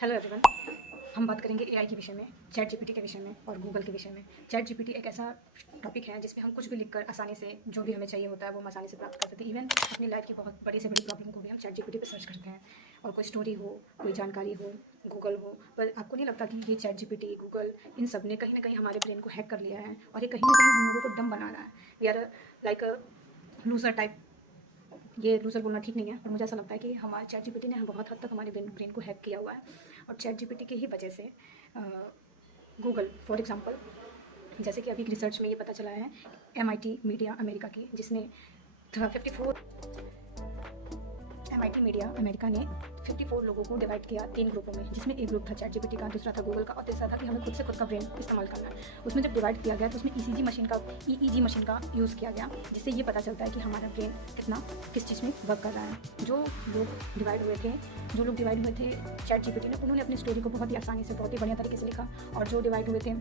Hello everyone. हम बात करेंगे एआई के विषय में, चैट जीपीटी के विषय में और गूगल के विषय में। चैट जीपीटी एक ऐसा टॉपिक है जिसमें हम कुछ भी लिखकर आसानी से जो भी हमें चाहिए होता है वो हम आसानी से प्राप्त कर सकते हैं। इवन अपनी लाइफ की बहुत बड़ी से बड़ी प्रॉब्लम को भी हम चैट जीपीटी पे सर्च करते हैं। और कोई स्टोरी हो, कोई जानकारी हो, गूगल हो, पर आपको नहीं लगता कि ये चैट जीपीटी, गूगल, इन सब ने कहीं ना कहीं हमारे ब्रेन को हैक कर लिया है और ये कहीं ना कहीं हम लोगों को डम बना रहा है। We are like a loser type. ये लूज़र बोलना ठीक नहीं है, पर मुझे ऐसा लगता है कि हमारे चैट जीपीटी ने बहुत हद तक हमारे ब्रेन को हैक किया हुआ है। और चैट जीपीटी की ही वजह से गूगल फॉर एग्जांपल, जैसे कि अभी रिसर्च में ये पता चला है एमआईटी मीडिया अमेरिका की, जिसने 54 लोगों को डिवाइड किया 3 ग्रुपों में, जिसमें एक ग्रुप था चैट जीपीटी का, दूसरा था गूगल का और तीसरा था कि हमें खुद से खुद का ब्रेन इस्तेमाल करना है। उसमें जब डिवाइड किया गया तो उसमें ईईजी मशीन का यूज़ किया गया, जिससे ये पता चलता है कि हमारा ब्रेन कितना किस चीज़ में वर्क कर रहा है। जो लोग डिवाइड हुए थे चैट जीपीटी ने, उन्होंने अपनी स्टोरी को बहुत ही आसानी से, बहुत ही बढ़िया तरीके से लिखा। और जो डिवाइड हुए थे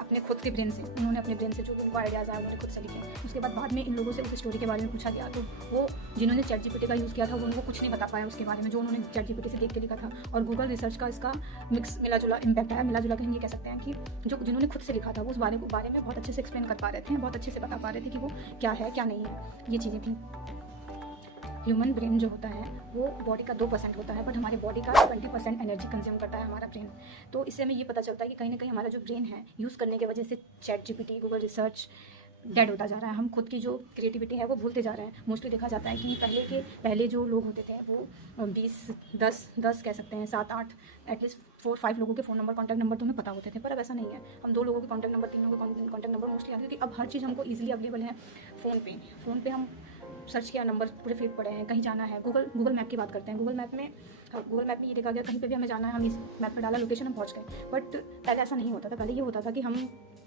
अपने खुद के ब्रेन से, उन्होंने अपने ब्रेन से जो भी उनको आइडियाज़ आया उन्होंने खुद से लिखे। उसके बाद में इन लोगों से उस स्टोरी के बारे में पूछा गया, तो वो जिन्होंने चैट जीपीटी का यूज़ किया था वो उनको कुछ नहीं बता पाया उसके बारे में, जो उन्होंने चैट जीपीटी से देख के लिखा था। और गूगल रिसर्च का इसका मिक्स मिला जुला इम्पैक्ट आया। मिला जुला के हम ये कह सकते हैं कि जिन्होंने खुद से लिखा था वो उस बारे में बहुत अच्छे से एक्सप्लेन कर पा रहे थे, बहुत अच्छे से बता पा रहे थे कि वो क्या है क्या नहीं है, ये चीज़ें थी। ह्यूमन ब्रेन जो होता है वो बॉडी का 2% होता है, बट हमारे बॉडी का 20% एनर्जी कंज्यूम करता है हमारा ब्रेन। तो इससे हमें ये पता चलता है कि कहीं ना कहीं हमारा जो ब्रेन है यूज़ करने की वजह से chat GPT, Google research dead होता जा रहा है। हम खुद की जो क्रिएटिविटी है वो भूलते जा रहे हैं। मोस्टली देखा जाता है कि पहले जो लोग होते थे वो 10 कह सकते हैं, 7-8 एटलीस्ट 4-5 लोगों के फ़ोन नंबर, कॉन्टैक्ट नंबर तो हमें पता होते थे, पर अब ऐसा नहीं है। हम 2 लोगों के कॉन्टैक्ट नंबर, 3 लोगों के कॉन्टैक्ट नंबर मोस्टली आते हैं, क्योंकि अब हर चीज़ हमको ईजिली अवेलेबल है फ़ोन पे हम सर्च किया, नंबर पूरे फीड पड़े हैं। कहीं जाना है, गूगल मैप की बात करते हैं। गूगल मैप में ये देखा गया कहीं पे भी हमें जाना है, हम इस मैप पे डाला, लोकेशन हम पहुंच गए। बट पहले ऐसा नहीं होता था। पहले ये होता था कि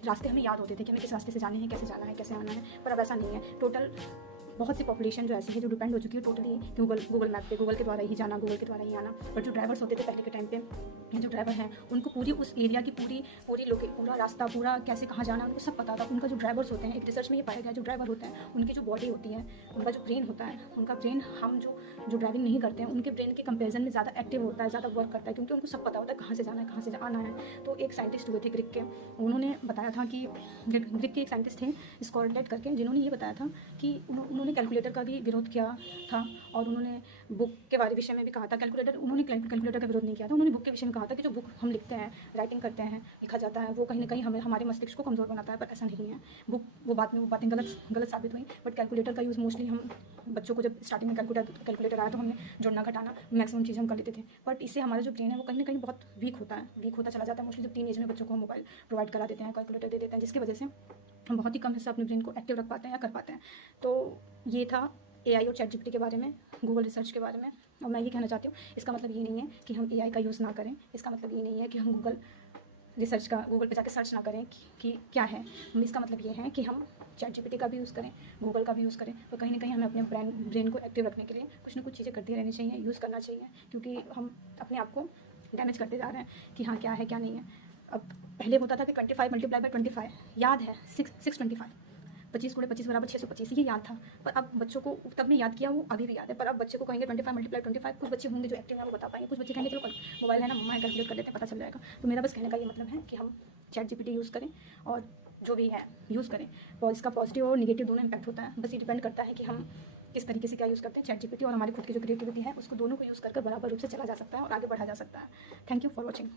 रास्ते हमें याद होते थे कि हमें किस रास्ते से जाने हैं, कैसे जाना है, कैसे आना है, पर अब ऐसा नहीं है। टोटल बहुत सी पॉपुलेशन जो ऐसी है जो डिपेंड हो चुकी है टोटली गूगल मैप पे, गूगल के द्वारा ही जाना, गूगल के द्वारा ही आना। बट जो ड्राइवर्स होते थे पहले के टाइम पे, जो ड्राइवर हैं उनको पूरी उस एरिया की पूरा रास्ता, पूरा कैसे कहाँ जाना, उनको सब पता था। उनका जो ड्राइवर्स होते हैं, एक रिसर्च में ये पाया गया, जो ड्राइवर होते हैं उनकी जो बॉडी होती है, उनका जो ब्रेन होता है, उनका ब्रेन हम जो ड्राइविंग नहीं करते हैं उनके ब्रेन के कंपेरिजन में ज़्यादा एक्टिव होता है, ज़्यादा वर्क करता है, क्योंकि उनको सब पता होता है कहाँ से जाना है, कहाँ से आना है। तो एक साइंटिस्ट हुए थे ग्रीक के, उन्होंने बताया था कि ग्रीक के एक साइंटिस्ट थे स्कॉटलैंड करके, जिन्होंने ये बताया था कि उन्होंने कैलकुलेटर का भी विरोध किया था और उन्होंने बुक के विषय में भी कहा था। उन्होंने कैलकुलेटर का विरोध नहीं किया था, उन्होंने बुक के विषय में कहा था कि जो बुक हम लिखते हैं, राइटिंग करते हैं, लिखा जाता है, वो कहीं ना कहीं हमारे मस्तिष्क को कमज़ोर बनाता है, पर ऐसा नहीं है। वो बातें गलत साबित हुई। बट कैलकुलेटर का यूज़ मोस्टली हम बच्चों को, जब स्टार्टिंग में कैलकुलेटर आया तो हमने जोड़ना घटाना मैक्सिमम चीज़ हम कर लेते थे। बट इससे हमारा जो ब्रेन है वो कहीं ना कहीं बहुत वीक होता चला जाता है। मोस्टली जब टीन एज में बच्चों को मोबाइल प्रोवाइड करा देते हैं, कैलकुलेटर दे देते हैं, जिसकी वजह से हम बहुत ही कम हिस्सा अपने ब्रेन को एक्टिव रख पाते हैं या कर पाते हैं। तो ये था एआई और चैट जीपीटी के बारे में, गूगल रिसर्च के बारे में। और मैं ये कहना चाहती हूँ, इसका मतलब ये नहीं है कि हम एआई का यूज़ ना करें, इसका मतलब ये नहीं है कि हम गूगल पे जाकर सर्च ना करें कि क्या है। इसका मतलब ये है कि हम चैट जीपीटी का भी यूज़ करें, गूगल का भी यूज़ करें। तो कहीं ना कहीं हमें अपने ब्रेन को एक्टिव रखने के लिए कुछ ना कुछ चीज़ें करती रहनी चाहिए, यूज़ करना चाहिए, क्योंकि हम अपने आप को डैमेज करते जा रहे हैं कि हाँ क्या है क्या नहीं है। अब पहले होता था कि 25 मल्टीप्लाई बाय 25 याद है, 625, 25 × 25 = 625, ये याद था। पर अब बच्चों को तब नहीं याद किया, वो अभी भी याद है। पर अब बच्चे को कहेंगे 25 × 25, कुछ बच्चे होंगे जो एक्टिव हैं वो बता पाएंगे, कुछ बच्चे कहेंगे चलो मोबाइल है ना मम्मा, कैलकुलेट कर लेते हैं, पता चल जाएगा। तो मेरा बस कहने का ये मतलब है कि हम चैट जीपीटी यूज़ करें और जो भी है यूज़ करें। और इसका पॉजिटिव और निगेटिव दोनों इम्पैक्ट होता है। बस ये डिपेंड करता है कि हम किस तरीके से क्या यूज़ करते हैं। चैट जीपीटी और हमारी खुद की जो क्रिएटिविटी है उसको दोनों को यूज़ करके बराबर रूप से चला जा सकता है और आगे बढ़ा जा सकता है। Thank you for watching.